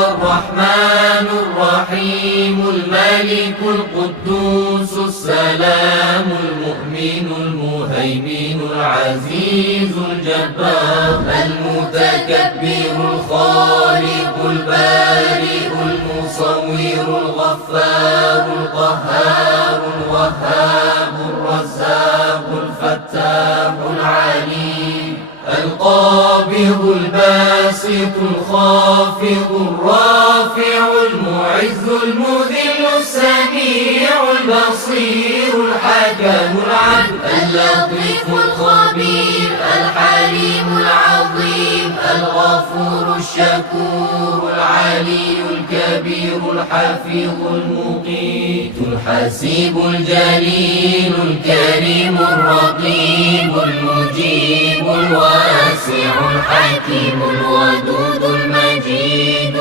الرحمن الرحيم الملك القدوس السلام المؤمن المهيمن العزيز الجبار المتكبر الخالق البارئ المصور الغفار القهار الوهاب الرزاق الفتاح العليم القابض الباسط الخافض الرافع المعز المذل السميع البصير الحكم العدل اللطيف الخبير الحليم العظيم الغفور الشكور العلي الكبير الحفيظ المقيت الحسيب الجليل الكريم الرقيب المجيب الواسع الحكيم الودود المجيد